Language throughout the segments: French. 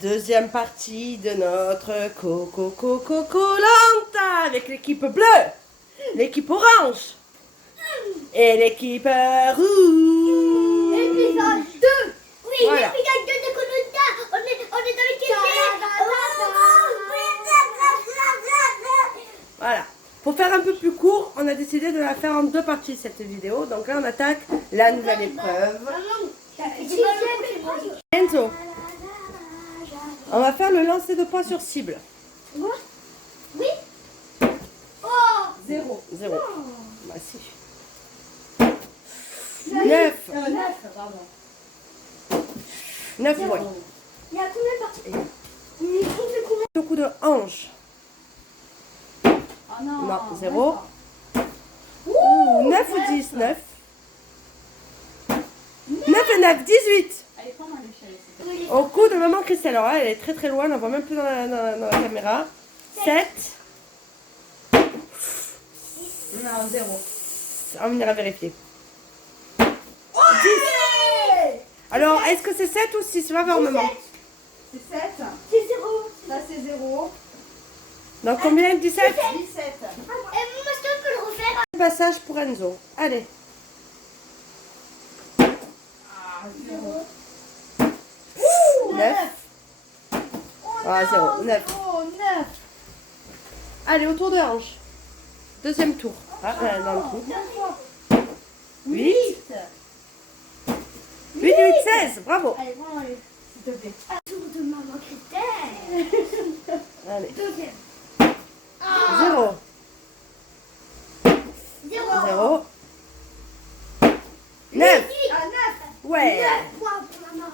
deuxième partie de notre Koh-Lanta avec l'équipe bleue, l'équipe orange et l'équipe rouge. Épisode 2. Oui, Voilà. l'épisode 2 de Koh-Lanta. On est dans l'équipe. Voilà. Pour faire un peu plus court, on a décidé de la faire en deux parties cette vidéo. Donc là, on attaque la nouvelle épreuve. Enzo, on va faire le lancer de poids sur cible. Oui. Oh. 0. Bah si. 9. 9, pardon. 9 points. Il y a combien de parties? On fait combien? Le coup de hanche. Oh non. Non, 0. 9 ou 10, 9. 9 et 9, 18. Allez, prends-moi l'échelle. Au coup de maman Christelle. Alors là, elle est très très loin, on ne voit même plus dans la caméra. 7. Non, 0. On va venir à vérifier. 10. Alors, est-ce que c'est 7 ou 6? Va voir maman. C'est 7. C'est 0. Ça, c'est 0. Donc combien? 17. 17. Et moi, je peux le refaire. Passage pour Enzo. Allez. 0. 9. Ah, 0. 9. 9. Allez, autour de hanche. Deuxième tour. Ah, dans le coup. 8. 8, 8, 16. Bravo. Allez, prends-moi s'il te plaît. Tour de maman Christelle. Allez. Deuxième. 0. 0. 0. 9. Ouais. 9 points pour maman.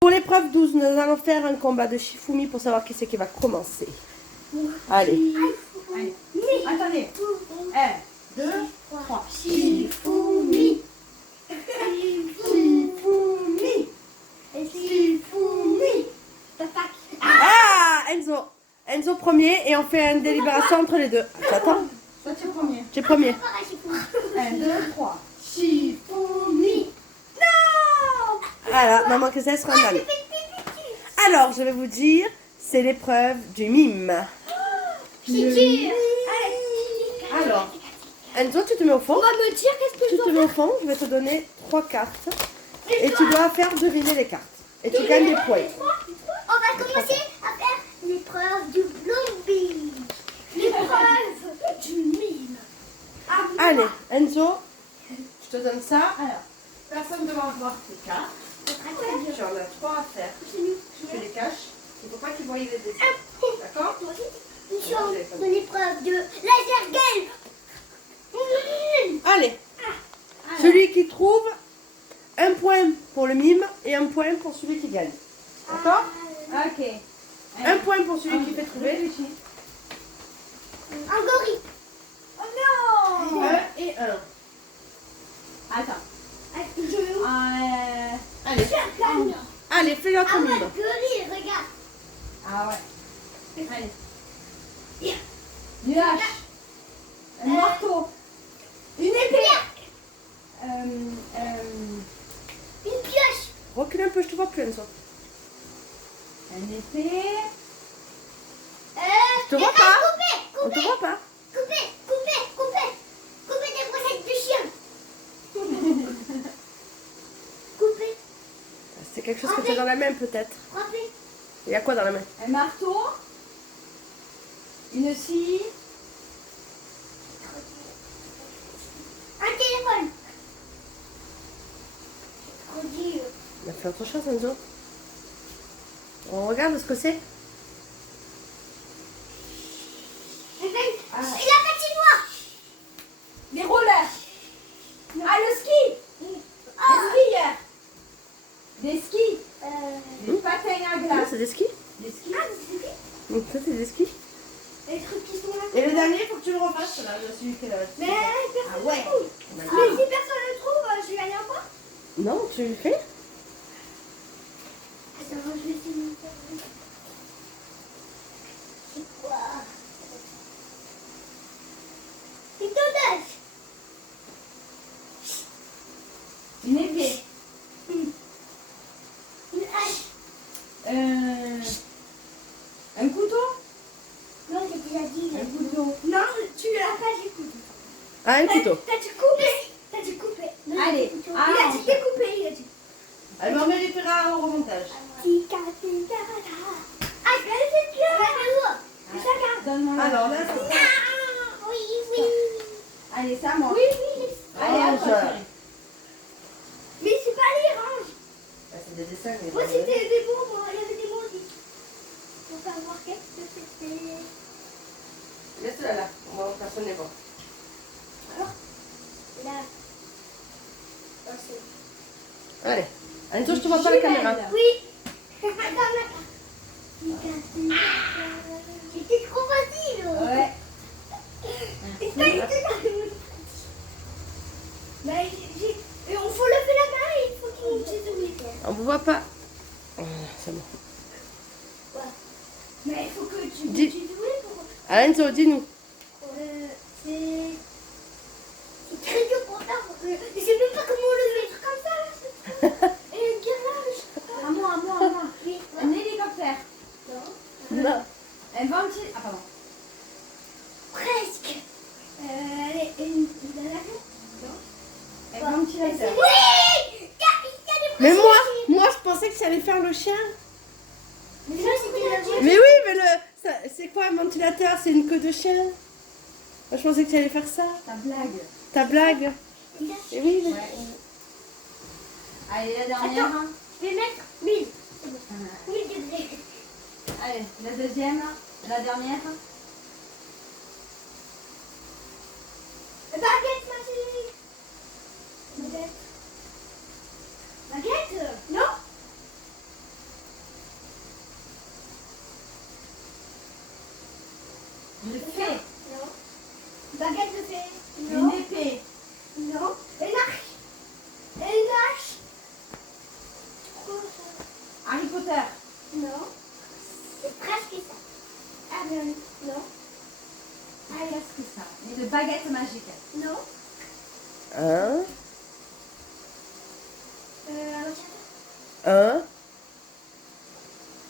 Pour l'épreuve 12, nous allons faire un combat de Shifumi pour savoir qui c'est qui va commencer. Allez. Allez. Attendez. 1, 2, 3. Shifumi. Shifumi. Shifumi. T'attaques. Ah, Enzo. Enzo premier et on fait une délibération entre les deux. T'attends? Toi, tu es premier. Tu es premier. 1, 2, 3. Shifumi. Non. Voilà, maman que ça sera en dernier. Alors, je vais vous dire, c'est l'épreuve du mime. Chichi. Alors, Enzo, tu te mets au fond. On va me dire qu'est-ce que Tu je te dois mets au fond, je vais te donner 3 cartes. Et tu dois faire deviner les cartes. Et tu gagnes des points. On va commencer à faire l'épreuve du Blondie. L'épreuve du mime. Allez, Enzo, je te donne ça. Alors, Personne ne doit voir tes cartes. Tu en as 3 à faire. Tu les caches. Il ne faut pas qu'ils voient les dessins. D'accord? Nous sommes dans l'épreuve de laser game. Allez, celui qui trouve un point pour le mime et un point pour celui qui gagne. D'accord? Ok. Un point pour celui qui fait trouver. Un gorille. Oh non. 1 et 1. Attends. Allez, allez, fais l'autre Ah ouais, mime. gorille, regarde. Ah ouais. Allez. Une hache. Un marteau. Une épée. Une pioche. Recule un peu, je te vois plus, Enzo. Une épée. Je te vois pas. On te Couper voit pas. des brochettes de chien. Couper. C'est quelque chose que tu as dans la main, peut-être. Frapper. Il y a quoi dans la main? Un marteau. Une scie. Un téléphone. Trop dur. On a fait autre chose, Enzo. On regarde ce que c'est. Et la patinoire. Des rollers. Ah, le ski. Des skieurs. Des skis. Des patins à Ah, glace. c'est des skis. Des skis. Donc ça, c'est des skis. Les trucs qui sont là. Et le dernier, il faut que tu le refasses, là, celui qui est là. Mais personne Ah ouais. ne trouve. Mais si personne ne trouve, je gagne encore. Non, tu le fais. Attends, je vais essayer de me faire. C'est quoi? Une tonnage. Une épée. Une hache. Un comptage. Tika, tika, ta. Ah, c'est bien. Donne-moi. Alors là, Non, c'est oui, oui. Allez, c'est à moi. Oui, oui. Allez, à toi, Orange. chérie. Mais c'est pas les ranges. c'est des dessins. Mais Moi, c'était des mots, moi. Il y avait des mots aussi. Pour faire voir qu'est-ce que c'était. Laisse-la là. Moi, personne n'est bon. Alors, là. Oh, c'est... Allez. Enzo, je te vois pas la caméra. Oui. Dans la carte. Tika, tika, ta. C'était trop facile. Ouais. Et toi, il était là. Mais et on faut lever la main et il faut qu'il nous dise où il est. On vous voit pas. C'est bon. Mais il faut que tu me Dis- dises où il est pour... Enzo, dis-nous. C'est très dur pour faire parce que je sais même pas comment lever les trucs comme ça. Et une guirlande. À moi, à moi, à moi. Oui. Un hélicoptère. Non. Non. Un ventile. Ah, pardon. Presque. Allez, une dernière. Un ventilateur. Oui. Il y a des Mais presque. moi, je pensais que ça allait faire le chien. Mais ça, c'était la voiture. Mais oui, mais c'est quoi un ventilateur? C'est une queue de chien. Moi, je pensais que tu allais faire ça. Ta blague. Ta blague. Il a- Et oui, mais... Ouais. Allez, la dernière. Attends. Je vais mettre 1000. Ah. 1000 degrés. Allez, la deuxième. La dernière. Baguette, ma chérie. Baguette. Baguette? Non. Le fée. Non. Baguette de fée. Une épée. Non. Une arche. Une arche. Quoi ça? Harry Potter. Non. C'est presque ça. Ah non. Non. Allez. Qu'est-ce que ça? Une baguette magique. Non. Un, Un un,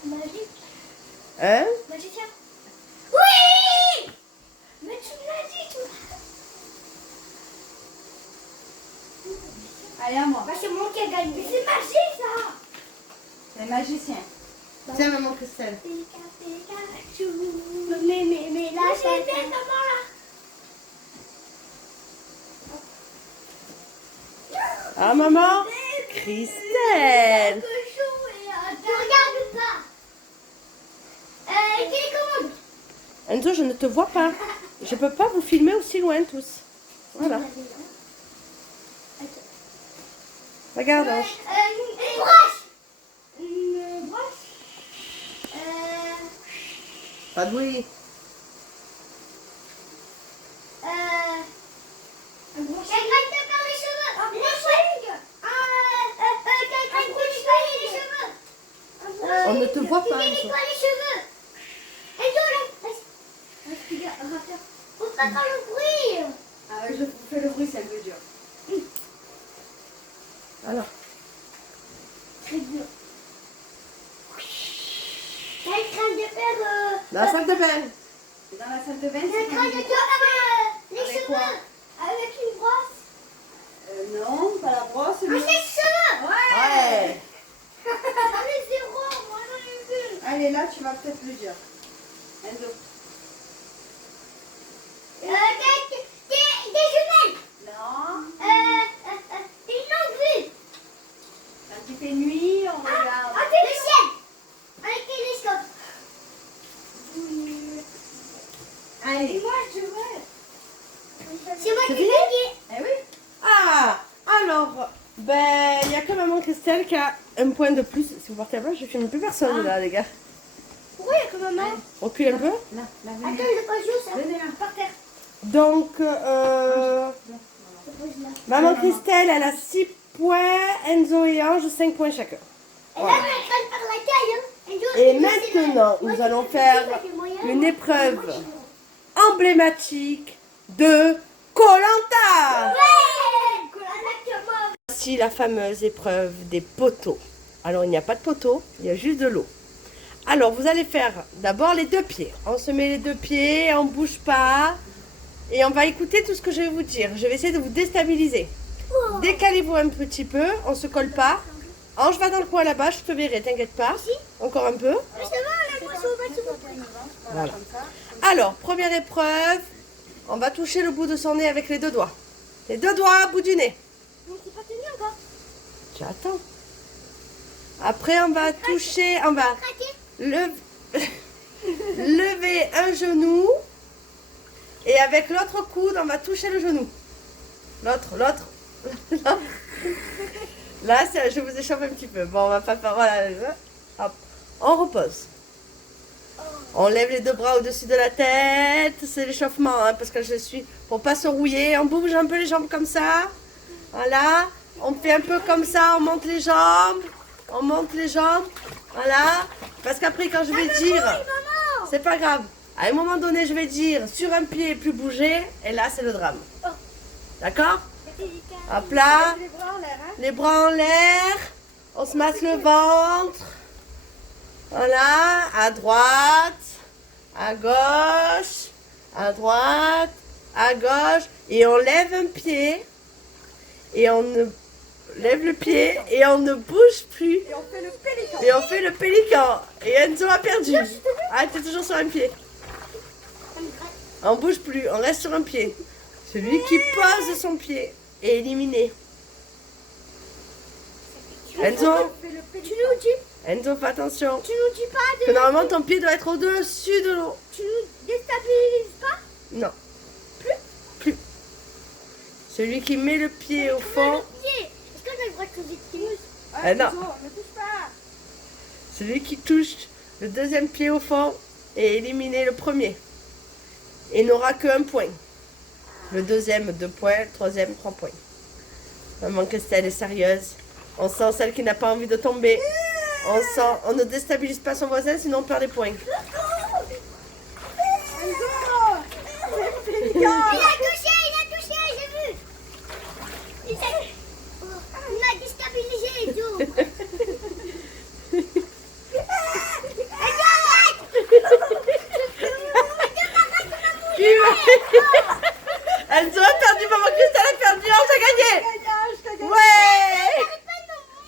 magique. un. Magicien. Oui. Mais tu me l'as dit, toi. Allez, à moi. Bah, c'est moi qui ai gagné. Mais c'est magique, ça. C'est un magicien. Tiens, maman Christelle. Pika, pika, chou. Mais là, c'est bien comment là. Ah, maman Christelle. Tu regardes pas. Télécommande. Enzo, je ne te vois pas. Je peux pas vous filmer aussi loin tous. Voilà. Regarde, Ange. Une broche. Une broche. Pas de bruit. Quelqu'un qui te perd les cheveux. Un brushing. Quelqu'un qui te nettoie les cheveux. On ne te voit pas, Qui Enzo. nettoie les cheveux. Enzo, là. Regarde. Faut pas faire le bruit. Ah, je fais le bruit, c'est un peu dur. Alors. Très dur. T'es en train de faire... La salle de bain. C'est dans la salle de bain. T'es en c'est train de magique. faire les Avec cheveux. quoi Avec une brosse. Non, pas la brosse. Ah, mais- les cheveux. Ouais. J'en ai zéro. Moi, j'en ai une. Allez, là, tu vas peut-être le dire. Enzo. Des jumelles. Non. Une longue vue. Quand il fait nuit, on regarde. Le ciel. Un télescope. Allez. moi, je veux. C'est moi C'est qui ai fini gagné. Eh oui. Ah, alors, ben, il n'y a que maman Christelle qui a un point de plus. Si vous partez là, je filme plus personne là, les gars. Pourquoi il y a que maman? Recule un peu. Là, là, Attends, venez. je pas jouer ça. Venez là. Par terre. Donc, Je pose là. maman Christelle, elle a 6 points. Enzo et Ange, 5 points chacun. Et là, on est en train de faire la taille. Hein. Et maintenant, nous allons faire une épreuve emblématique de Koh-Lanta. Voici la fameuse épreuve des poteaux. Alors, il n'y a pas de poteau, il y a juste de l'eau. Alors, vous allez faire d'abord les 2 pieds. On se met les 2 pieds, on ne bouge pas. Et on va écouter tout ce que je vais vous dire. Je vais essayer de vous déstabiliser. Décalez-vous un petit peu, on ne se colle pas. Ange va dans le coin là-bas, je te verrai, t'inquiète pas. Encore un peu. Mais ça va, la moisson va se Voilà. Alors, première épreuve, on va toucher le bout de son nez avec les deux doigts. Les deux doigts, bout du nez. Mais c'est pas tenu encore. Tu attends. Après, on va toucher, on va lever un genou. Et avec l'autre coude, on va toucher le genou. L'autre. Là, je vous échauffe un petit peu. Bon, on va pas faire... Voilà. Hop. On repose. On lève les deux bras au-dessus de la tête. C'est l'échauffement, hein, parce que je suis... Pour pas se rouiller, on bouge un peu les jambes comme ça. Voilà. On fait un peu comme ça, on monte les jambes. On monte les jambes. Voilà. Parce qu'après, quand je vais dire... C'est pas grave. À un moment donné, je vais dire sur un pied, plus bouger. Et là, c'est le drame. D'accord? Hop là. Les bras en l'air, hein. Les bras en l'air. On se masse le ventre. Voilà. À droite. À gauche. À droite. À gauche. Et on lève un pied. Et on lève le pied. Et on ne bouge plus. Et on fait le pélican. Et on fait le pélican. Et Enzo a perdu. Ah, t'es toujours sur un pied. On bouge plus, on reste sur un pied. Celui qui pose son pied est éliminé. Enzo, Tu nous dis, Enzo, fais attention. tu nous dis pas Que normalement ton pied doit être au-dessus de l'eau. tu nous déstabilises pas. Non. Plus. Celui qui met le pied au fond. Le pied. Est-ce qu'on a le droit de poser de pied? Ah, non. Enzo, ne touche pas. Celui qui touche le deuxième pied au fond est éliminé le premier. Et n'aura qu'un point. Le deuxième, 2 points. Le troisième, 3 points. Maman Christelle est sérieuse. On sent celle qui n'a pas envie de tomber. On ne déstabilise pas son voisin, sinon on perd des points. Enzo, c'est le pélican. Il a touché, j'ai vu. Il m'a déstabilisé et tout. Enzo a perdu, maman Christelle a perdu, on a gagné. Je te gagne. Ouais.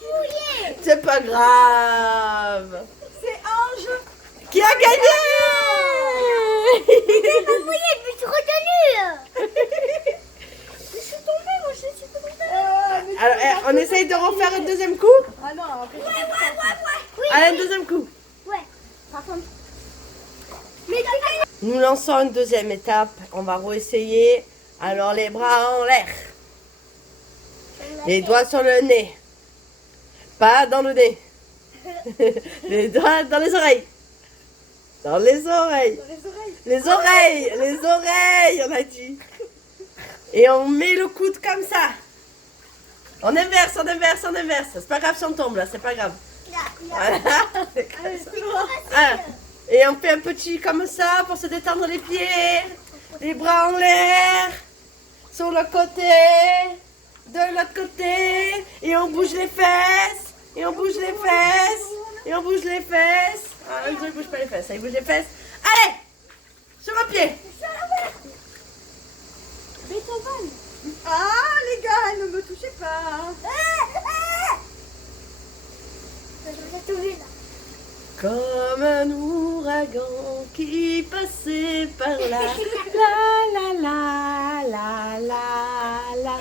Mouillé. C'est pas grave. C'est Ange. Qui a gagné? Mouillé, je me suis retenue. Je suis tombée, moi je suis tombée. Alors, on essaye de refaire un deuxième coup? Ah non, après, Oui. Allez, un deuxième coup. Ouais. par contre, Mais Nous lançons une deuxième étape. On va réessayer. Alors, les bras en l'air. Les doigts sur le nez. Pas dans le nez. Les doigts dans les oreilles. Dans les oreilles. dans les oreilles. Les oreilles. Les oreilles, on a dit. Et on met le coude comme ça. On inverse, on inverse, on inverse. C'est pas grave si on tombe là, c'est pas grave. Voilà. C'est comme ça. Ah. Et on fait un petit comme ça pour se détendre les pieds. Les bras en l'air. Sur le côté. De l'autre côté. Et on bouge les fesses. Et on bouge les fesses. Et on bouge les fesses. Ah, il bouge pas les fesses, il bouge les fesses. Allez. Sur un pied. Ah, les gars, ne me touchez pas. Je vais tomber là. Comme un ouragan qui passait par là. La la la la la la.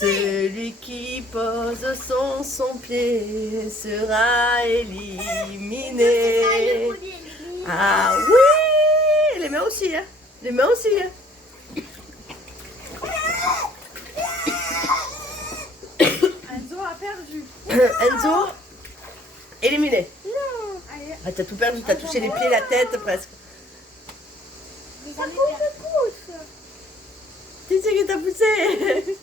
Celui qui pose son pied sera éliminé. Ah oui. Les mains aussi, hein. Les mains aussi, hein. Enzo a perdu. Enzo, éliminé. Non. Allez, Ah, t'as tout perdu, t'as touché les pieds, la tête presque. Ça pousse. Qui c'est qui t'a poussé?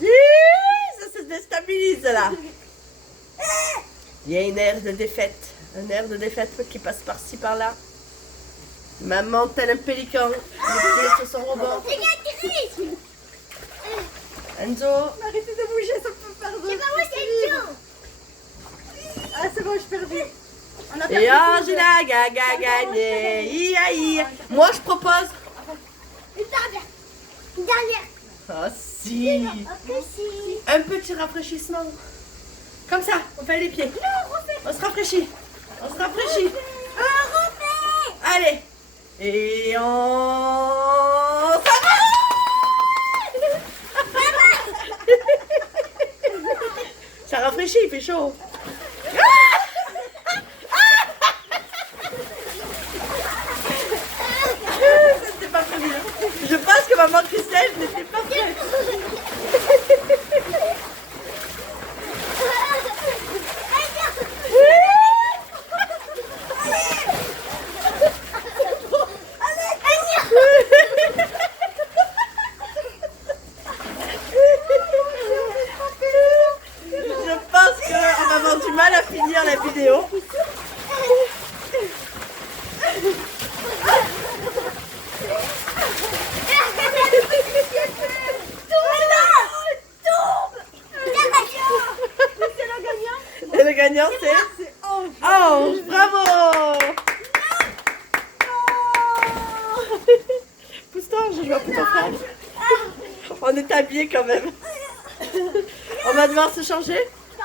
Hi, ça se déstabilise là. Il y a une air de défaite. Un air de défaite qui passe par-ci par-là. Maman, tel un pélican. Les pieds sur son rebord. C'est bien tiré. Enzo, arrêtez de bouger, ça peut faire C'est pas moi, c'est Joe. Ah, c'est bon, je perdu. On a perdu. et Angela a gagné. Ia, ia. Moi, je propose. Une dernière. Une dernière. Oh, Si. Ok, si. Un petit rafraîchissement. Comme ça, on fait les pieds. On se rafraîchit. On se rafraîchit. Allez. Et on... Ça va. Ça rafraîchit, il fait chaud. C'était pas prévu. Je pense que maman Christelle n'était pas prête. Je pense qu'on va avoir du mal à finir la vidéo. Et le gagnant c'est Ange. Bravo. Pousse-toi, je vois pour ton frère. On est habillés quand même. On va devoir se changer. On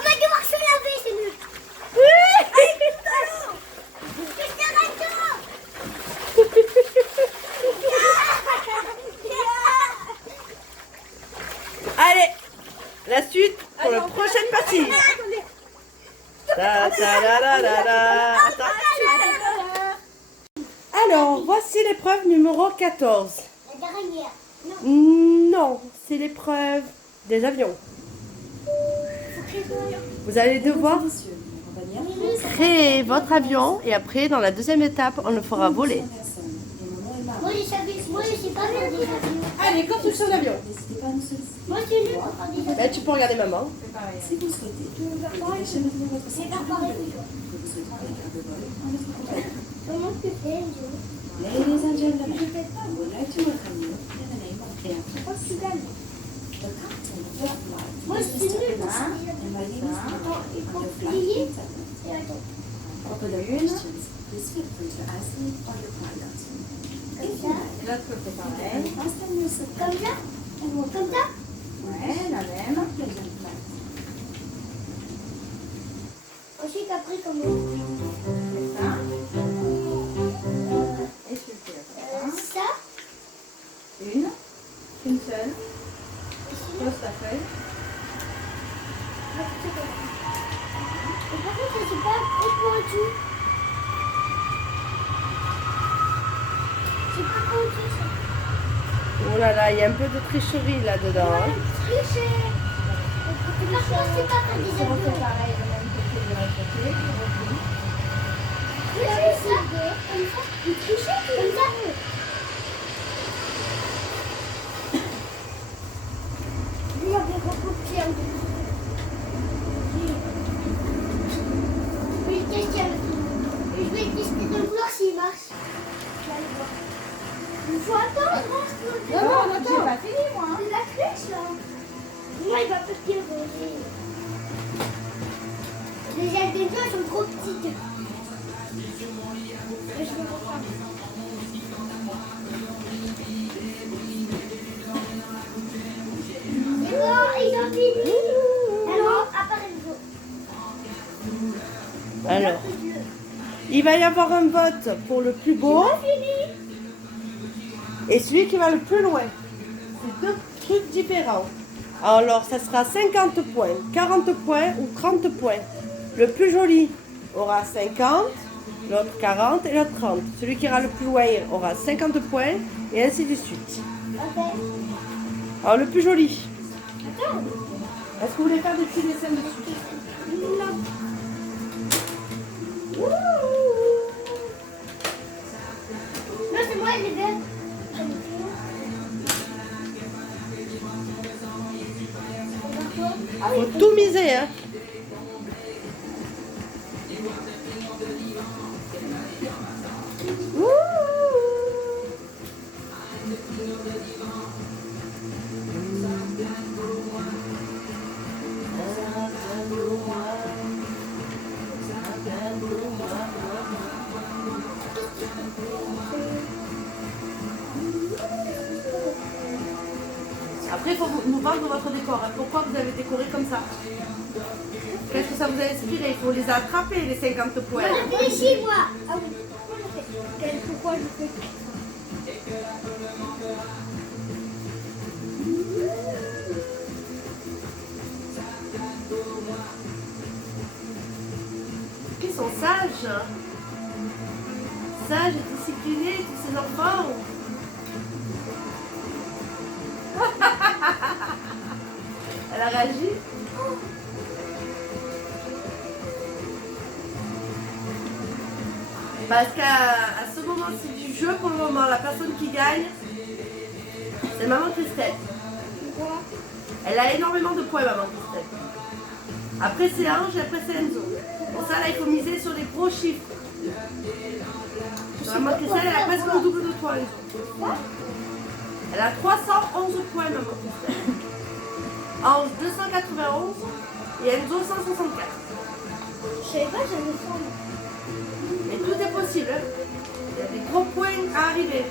va devoir se laver, c'est nul. Allez, la suite pour la prochaine partie. Ta, ta, la, la, la, la. Attends. Alors, voici l'épreuve numéro 14. La dernière. Non, c'est l'épreuve des avions. Vous allez devoir créer votre avion et après, dans la deuxième étape, on le fera voler. Moi, je sais pas faire des avions. Allez, construction d'avion. Moi, je suis nulle pour faire des avions. Ben, tu peux regarder maman. C'est pas pareil que toi. Comment tu fais, Jo? Ladies and gentlemen, I would like to welcome you in the name of Air Pourquoi tu gagnes? The captain of your flight Moi, je is suis Mr. nulle. Wilson, and my name is Anna. Il faut I'm your flight plier. attendant. Et attends. For further questions, please feel free to ask me or your pilot. If you like, L'autre côté you can pareil. fasten your seatbelt Comme ça? and welcome Comme ça? Ouais, la même. pleasant flight. Ensuite, après, comment? C'est ça. Et tu fais comme ça. Ça? Une seule. Et sinon, Pose ta feuille. et par contre, c'est pas trop pointu. C'est pas pointu, ça. Oh là là, il y a un peu de tricherie là-dedans. Hein. Tricher. Par contre, c'est pas faire des Si on fait avions. pareil de même côté de l'autre côté, tu replies. Tricher, ça. Comme ça. Vous trichez comme ça. Lui, on va recopier un peu. Je vais le tester avec lui. Et je vais le tester de voir s'il marche. Je vais aller voir. Il faut attendre, hein, Non, j'ai pas fini moi. c'est la crèche là. Moi, il va pas bien manger. Les ailes des deux elles sont trop petites. Mais je vais pas faire. C'est bon, ils ont fini. Alors, appareil-vous. Alors, il va y avoir un vote pour le plus beau Fini. et celui qui va le plus loin. C'est deux trucs différents. Alors, ça sera 50 points, 40 points ou 30 points. Le plus joli aura 50, l'autre 40 et l'autre 30. Celui qui ira le plus loin aura 50 points et ainsi de suite. Ok. Alors, le plus joli. Attends. Est-ce que vous voulez faire des petits dessins dessus? Non. Non, c'est moi les verts. Faut tout miser, hein. Après, il faut nous vendre votre décor. Hein. Pourquoi vous avez décoré comme ça? Qu'est-ce que ça vous a inspiré? Il faut les attraper, les 50 points. Réfléchis, moi. Ah oui. Pourquoi je fais ça? Ils sont sages. Sages et disciplinés, tous ces enfants. Elle a réagi. Parce qu'à ce moment-ci du jeu, pour le moment, la personne qui gagne, c'est maman Christelle. Pourquoi? Elle a énormément de points, maman Christelle. Après c'est Ange et après c'est Enzo. Pour ça, là, il faut miser sur les gros chiffres. Maman Christelle, elle a presque le double de toi. Elle a 311 points, maman Christelle. Ange 291 et Enzo 164. Je savais pas que j'avais ça. Mais tout est possible. Hein. Il y a des gros points à arriver.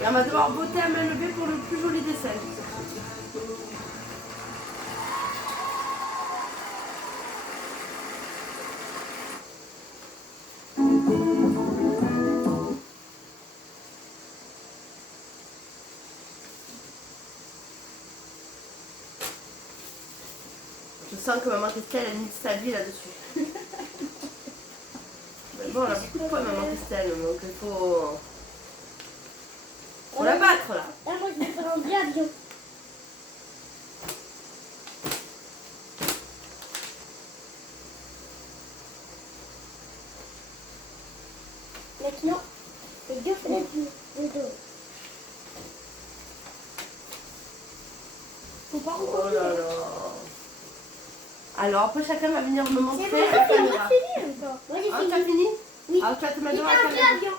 Et on va devoir voter à main levée pour le plus joli dessin. Je sens que maman Christelle a mis sa vie là-dessus. Mais bon, elle a beaucoup de points, maman Christelle, donc il faut la battre là. Là, moi, je vais faire un vrai avion. Maintenant, les deux fenêtres du dos. Faut pas Oh là là. Alors après chacun va venir me montrer C'est bon, la c'est moi caméra. fini encore. Moi, j'ai Ah, fini. tu as fini? Oui. Alors tu vas te mettre J'ai devant la fait un vrai caméra. avion.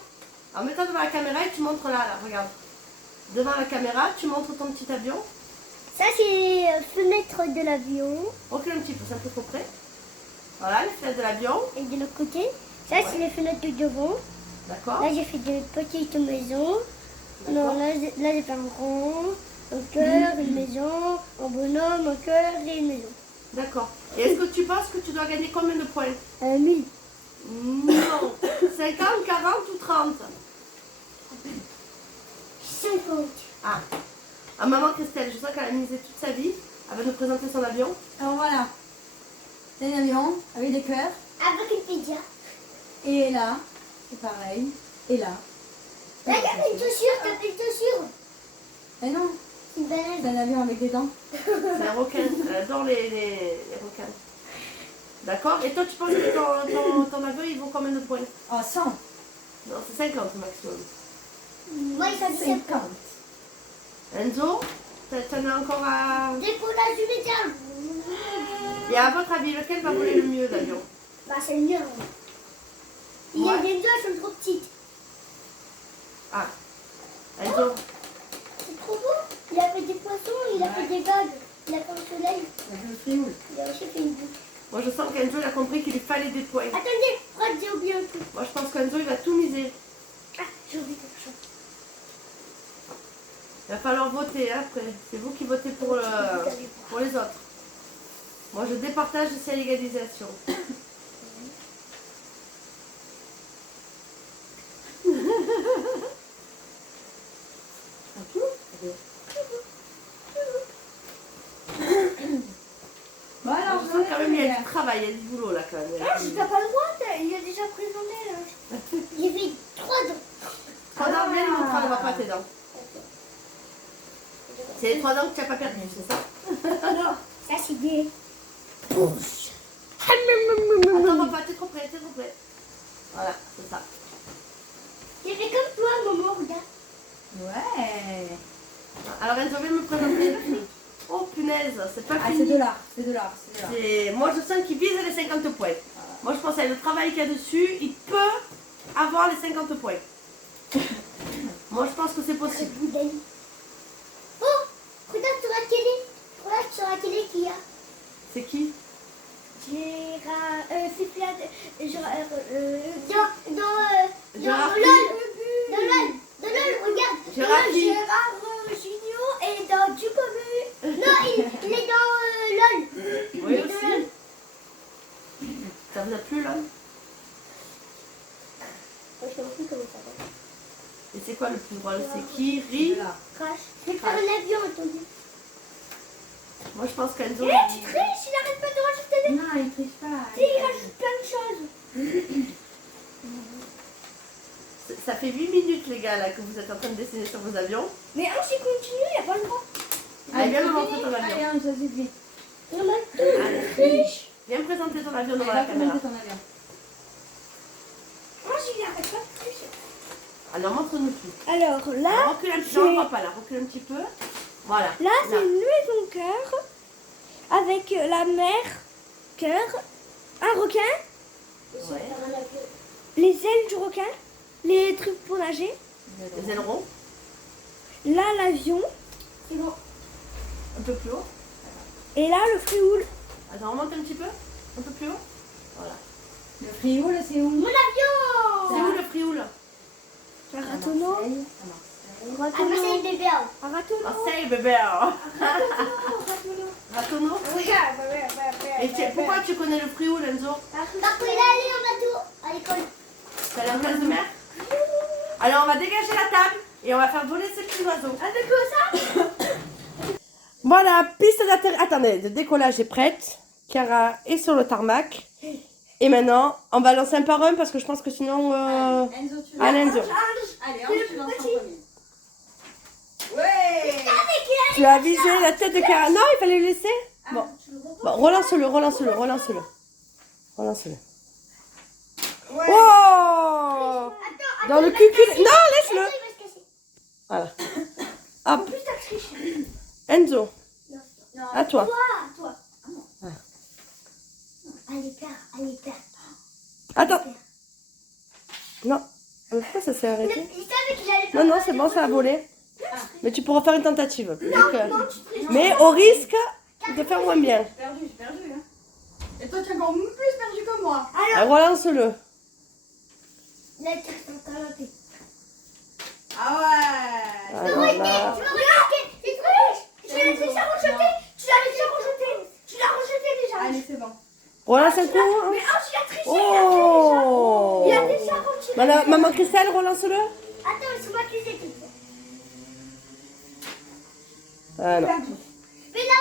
Alors mets-toi devant la caméra et tu montres là, regarde. Devant la caméra, tu montres ton petit avion. Ça, c'est fenêtre de l'avion. Recule un petit peu, c'est un peu trop près. Voilà, les fenêtres de l'avion. Et de l'autre côté, ça, c'est les fenêtres de devant. D'accord. Là, j'ai fait des petites maisons. Non, D'accord. là j'ai fait un rond, un cœur, une maison, un bonhomme, un cœur et une maison. D'accord. Et est-ce que tu penses que tu dois gagner combien de points? 1000. Non. 50, 40 ou 30? 50. Ah. Ah, maman Christelle, je sens qu'elle a misé toute sa vie. Elle va nous présenter son avion. Alors voilà. C'est un avion avec des cœurs. Avec une pizza. Et là, c'est pareil. Et là. Là, il y avait une chaussure, t'as fait une chaussure. Mais non, Une c'est banane. un avion avec des dents. C'est un requin. Elle adore les requins. D'accord. Et toi, tu penses que ton avion, il vaut combien de points? Oh, 100. Non, c'est 50 maximum. Moi, il s'agit de 50. Enzo, t'en as encore à... décollage du métal. Et à votre avis, lequel va voler le mieux, l'avion? Bah, c'est le mien. Il y a Ouais. des deux, elles sont trop petites. Ah. Enzo, C'est trop beau. Il a fait des poissons, il a fait des vagues. Il a fait un soleil. Le frioul. Il a aussi fait une boucle. moi je sens qu'Enzo, il a compris qu'il lui fallait des points. Attendez, Fred, j'ai oublié un truc. Moi, je pense qu'Enzo, il va tout miser. Ah, j'ai oublié quelque chose. Il va falloir voter, hein, après. C'est vous qui votez pour les autres. Moi, je départage si c'est l'égalisation. Bon alors, Je sens quand même qu'il y a du travail, il y a du boulot là quand même. Ah, j'ai pas le droit, il a déjà présenté là. J'ai fait 3 dents. 3 dents, viens, on ne voit pas tes dents. C'est les 3 dents que tu n'as pas perdues, c'est ça? Non, ça c'est des. Attends, papa, t'es trop près, t'es trop près. Voilà, c'est ça. J'ai fait comme toi, maman, regarde. ouais. Alors, Enzo, viens me présenter. Oh punaise, c'est pas Ah, fini. c'est de l'art, c'est de l'art, c'est de l'art. Moi, je sens qu'il vise les 50 points. Moi, je pense avec le travail qu'il y a dessus, il peut avoir les 50 points. Moi, je pense que c'est possible. Oh, regarde sur la télé. Regarde sur la télé qu'il y a. C'est qui? Gérard. C'est plein de. Genre. Dans Gérard LOL. Dans LOL. Dans LOL, regarde. Gérard qui? Gérard. plus là. Je sais plus comment ça va. Et c'est quoi le plus drôle? C'est qui rit? Crash. Je vais faire un avion, attendez. Moi je pense qu'Enzo. Tu triches, il arrête pas de rajouter des... Non, il triche pas. Tu sais, il rajoute plein de choses. Ça fait 8 minutes les gars là que vous êtes en train de dessiner sur vos avions. Mais si continue, il n'y a pas le droit. Allez, viens me montrer ton avion. Allez, on choisit vite. Il y en a tout. Allez. Triche. Viens me présenter ton avion devant Va la caméra. présenter ton avion. Moi, il arrête pas de tricher. Alors montre-nous tout. Alors là, Alors, recule un petit peu, on ne voit pas là, recule un petit peu. Voilà. là c'est une maison cœur avec la mer cœur, un requin, Ouais. les ailes du requin, les trucs pour nager, Les ailerons, là l'avion, un peu plus haut. et là le frioul. Attends, on monte un petit peu. Un peu plus haut. Voilà. Le frioul, c'est où? Mon avion. C'est où le frioul? Un ratonneau. À Marseille. Un ratonneau. bébé. Un ratonneau. Marseille, bébé. Ratonneau. Et pourquoi tu connais le frioul, Enzo? Parce qu'il est allé en bateau à l'école. C'est à la place de mer. Alors on va dégager la table et on va faire voler ces petits oiseaux. Avec quoi ça? Voilà, piste d'atterrissage. Attendez, le décollage est prête. Chiara est sur le tarmac. Et maintenant, on va lancer un par un parce que je pense que sinon... Enzo, tu Allez, Enzo. Allez, tu lances en premier. Ouais. Tu as visé la tête de Chiara. Non, il fallait le laisser. Bon, bon relance-le. Ouais. Oh! Dans le cul. Non, laisse-le. Il va se casser. Voilà. En Hop, plus t'as triché. Enzo, Non. à toi. Toi. Allez, père. Attends. Non. Pourquoi ça s'est arrêté? Il savait qu'il allait Non, non, c'est bon, ça a volé. Mais tu pourras faire une tentative. Vu que- Non, tu triches. Mais au risque de faire moins bien. J'ai perdu, hein. Et toi, tu es encore plus perdu que moi. Relance-le. Là, tu te canapé. Ah ouais. Alors là. Tu m'as remarqué. Tu triches. Tu l'as déjà rejeté. Tu l'as rejeté déjà. Allez, c'est bon. Relance un coup. Mais oh, tu l'as triché. Oh! Il a déjà rejeté. Maman Christelle, relance-le. Attends, c'est moi qui sais tout. Ah non. Mais là,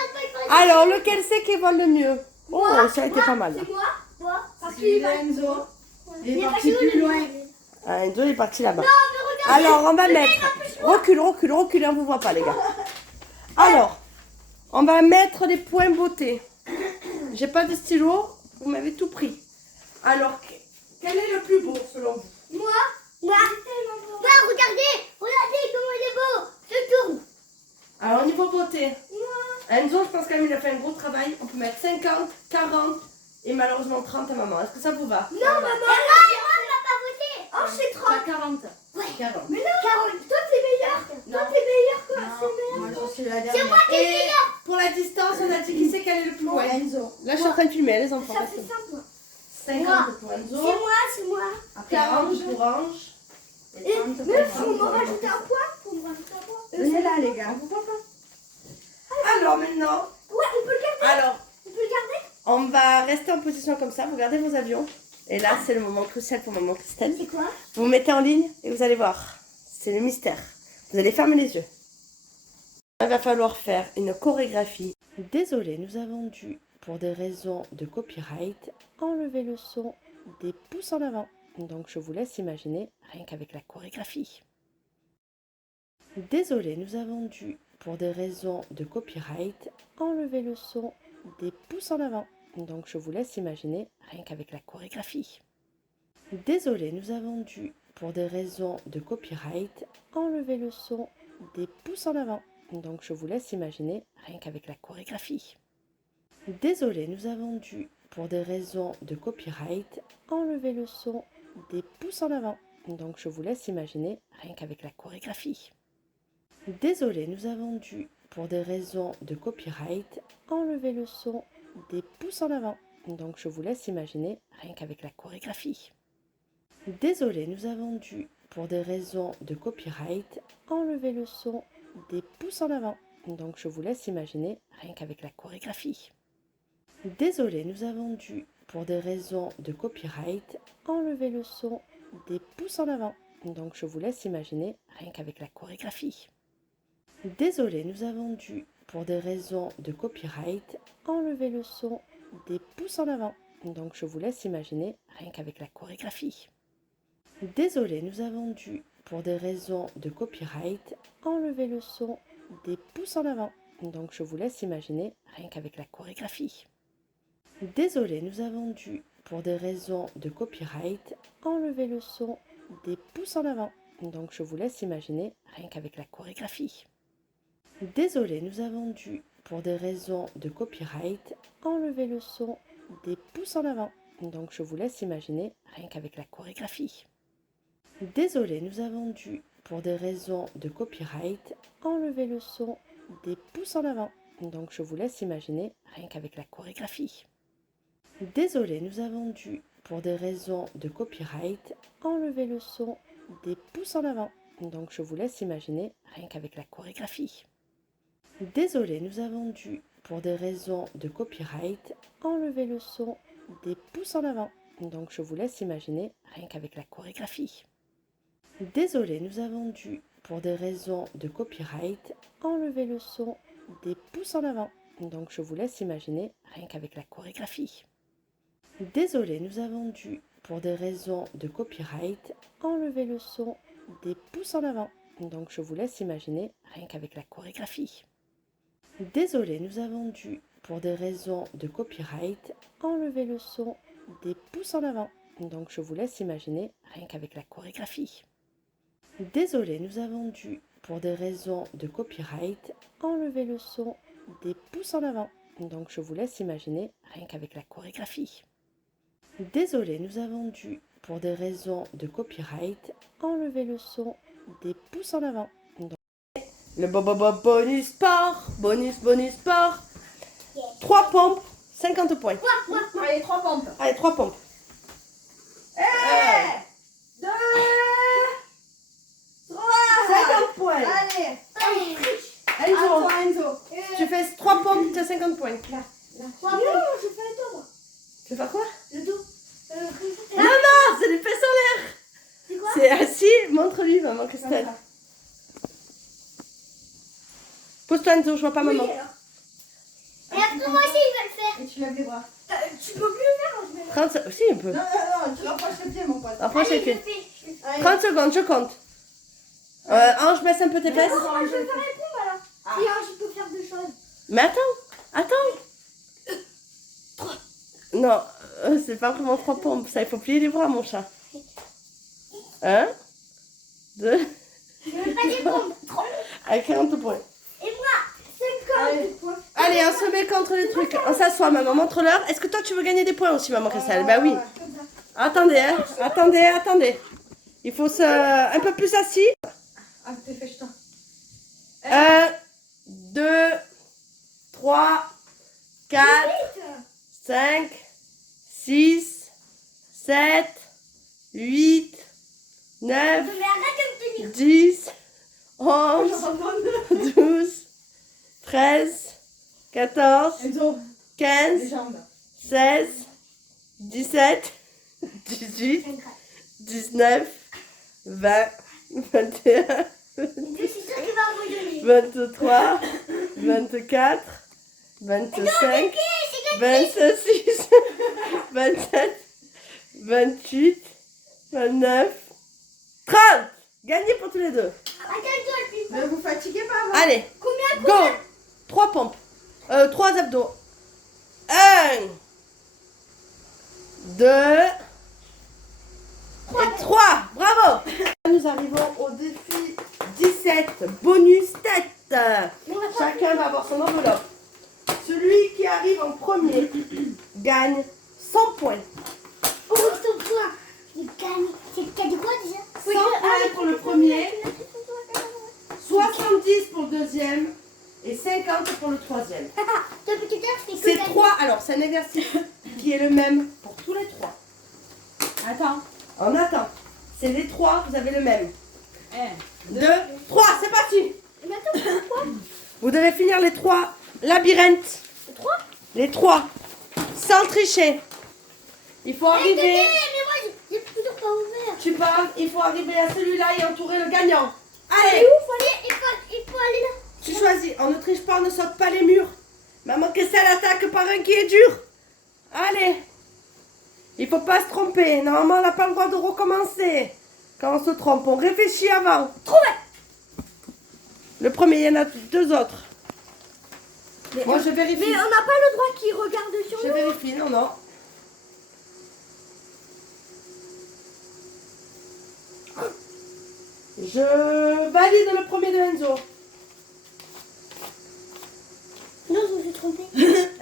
pas Alors, lequel c'est qui vole le mieux? Oh, ça a été pas mal. là. C'est moi. Parce C'est qu'il va. Enzo. Il Il est est parti parti plus loin. Ah, Enzo il est parti là-bas. Non, mais regarde. Alors, on va mettre. Recule, on vous voit pas, les gars. Alors, on va mettre les points beauté. J'ai pas de stylo, vous m'avez tout pris. Alors, quel est le plus beau selon vous? Moi, regardez comment il est beau. Je tourne. Alors, au niveau beauté, Enzo, je pense quand même il a fait un gros travail. On peut mettre 50, 40 et malheureusement 30 à maman. Est-ce que ça vous va? Non, maman. Et moi, on n'a pas voté. Oh, c'est 30. T'as 40. 40. Mais non, Caroline, toi, t'es meilleure. Toi, t'es meilleure que Moi, je suis la C'est dernière. moi qui est Et meilleure. pour la distance, on a dit qui c'est quel est le plus loin? Enzo. Là, je suis en train de filmer, les enfants. Ça fait 5 mois. 50 pour Enzo, C'est moi. 40 pour Ange. Et mais faut me rajouter un point. Venez là, les gars. Alors maintenant, Ouais, on peut le garder. alors, On peut le garder. on va rester en position comme ça. Vous gardez vos avions. Et là, c'est le moment crucial pour maman Christelle. C'est quoi? Vous vous mettez en ligne et vous allez voir. C'est le mystère. Vous allez fermer les yeux. Il va falloir faire une chorégraphie. Désolé, nous avons dû, pour des raisons de copyright, enlever le son des pouces en avant. Donc je vous laisse imaginer rien qu'avec la chorégraphie. Désolé, nous avons dû, pour des raisons de copyright, enlever le son des pouces en avant. Donc je vous laisse imaginer rien qu'avec la chorégraphie. Désolé, nous avons dû, pour des raisons de copyright, enlever le son des pouces en avant. Donc je vous laisse imaginer rien qu'avec la chorégraphie. Désolé, nous avons dû, pour des raisons de copyright, enlever le son des pouces en avant. Donc je vous laisse imaginer rien qu'avec la chorégraphie. Désolé, nous avons dû, pour des raisons de copyright, enlever le son des pouces en avant. Donc je vous laisse imaginer rien qu'avec la chorégraphie. Désolé, nous avons dû, pour des raisons de copyright, enlever le son des pouces en avant. Donc je vous laisse imaginer rien qu'avec la chorégraphie. Désolé, nous avons dû, pour des raisons de copyright, enlever le son des pouces en avant. Donc je vous laisse imaginer rien qu'avec la chorégraphie. Désolé, nous avons dû, pour des raisons de copyright, enlever le son des pouces en avant. Donc je vous laisse imaginer rien qu'avec la chorégraphie. Désolé, nous avons dû, pour des raisons de copyright, enlever le son des pouces en avant. Donc je vous laisse imaginer rien qu'avec la chorégraphie. Désolé, nous avons dû, pour des raisons de copyright, enlever le son des pouces en avant. Donc je vous laisse imaginer rien qu'avec la chorégraphie. Désolé, nous avons dû, pour des raisons de copyright, enlever le son des pouces en avant. Donc je vous laisse imaginer rien qu'avec la chorégraphie. Désolé, nous avons dû, pour des raisons de copyright, enlever le son des pouces en avant. Donc je vous laisse imaginer rien qu'avec la chorégraphie. Désolé, nous avons dû, pour des raisons de copyright, enlever le son des pouces en avant. Donc je vous laisse imaginer rien qu'avec la chorégraphie. Désolé, nous avons dû, pour des raisons de copyright, enlever le son des pouces en avant. Donc je vous laisse imaginer rien qu'avec la chorégraphie. Désolé, nous avons dû, pour des raisons de copyright, enlever le son des pouces en avant. Donc je vous laisse imaginer rien qu'avec la chorégraphie. Désolé, nous avons dû, pour des raisons de copyright, enlever le son des pouces en avant. Donc je vous laisse imaginer rien qu'avec la chorégraphie. Désolé, nous avons dû, pour des raisons de copyright, enlever le son des pouces en avant. Donc je vous laisse imaginer rien qu'avec la chorégraphie. Désolé, nous avons dû, pour des raisons de copyright, enlever le son des pouces en avant. Donc je vous laisse imaginer rien qu'avec la chorégraphie. Désolé, nous avons dû, pour des raisons de copyright, enlever le son des pouces en avant. Donc, le bonus sport, bonus sport. 3 pompes, 50 points. Allez, 3 pompes. Allez, 3 pompes. 2, 3. 50 points. Allez. Enzo, Enzo. tu fais 3 pompes, tu as 50 points. Non, je fais le dos, moi. Tu fais quoi? Le dos. Non, non, c'est les fesses en l'air. C'est quoi? C'est assis, montre-lui, maman Christelle. Pose-toi, Enzo, je vois pas maman. Oui, alors. Et après, moi aussi, il va le faire. Et tu lèves les bras. Tu peux plus le faire, 30 secondes, si, un peu. Non, tu rapproches les pieds, mon pote. Approche les pieds. Je fais. Allez. 30 secondes, je compte. Ange, baisse un peu tes fesses. Moi, je peux pas répondre alors. Si, je peux faire 2 choses. Mais attends. Non, c'est pas vraiment 3 pompes, ça, il faut plier les bras, mon chat. 1, 2, Je veux pas des pompes. à 40 points. Et moi, 50 Allez. points. Allez, on se met contre les trucs. On s'assoit, maman, montre-leur. Est-ce que toi, tu veux gagner des points aussi, maman Christelle? Bah oui. Attendez, hein. Attendez. Il faut un peu plus assis. Ah, t'es fait jeter. 1, 2, 3, 4, 5, 6, 7, 8, 9, Mais arrête de me tenir. 10, 11, 12, 13, 14, Enzo, 15, les jambes. 16, 17, 18, 19, 20, 21, Je suis sûre qu'il va abandonner. 23, 24, 25, 26, 27, 28, 29, 30. Gagné pour tous les deux. Attends-toi, le plus. Ne vous fatiguez pas, moi. Allez, Combien? go. 3 pompes. 3 abdos. 1, 2 et 3. Bravo. Nous arrivons au défi 17. Bonus tête. Chacun va avoir son enveloppe. Celui qui arrive en premier gagne 100 points. Oh, 100 points. Il gagne. T'as dit quoi déjà? 100 points pour le premier, 70 pour le deuxième et 50 pour le troisième. Depuis tout à l'heure, je fais que C'est gagner. 3, alors c'est un exercice qui est le même pour tous les 3. Attends. On attend. C'est les 3, vous avez le même. 1, 2, 3, c'est parti. Mais attends, pourquoi? Vous devez finir les 3 labyrinthes. Le 3? Les 3. Sans tricher. Il faut arriver. Mais moi, j'ai toujours pas ouvert. Tu parles, il faut arriver à celui-là et entourer le gagnant. Allez, Et où il faut aller là. tu choisis. On ne triche pas, on ne saute pas les murs. Maman Christelle attaque par un qui est dur. Allez. Il faut pas se tromper. Normalement, on n'a pas le droit de recommencer. Quand on se trompe, on réfléchit avant. Trouvé. Le premier, il y en a deux autres. Moi, je vérifie. Mais on n'a pas le droit qu'il regarde sur Je nous. vérifie, non, non. Je valide le premier de Enzo. Non, je me suis trompée.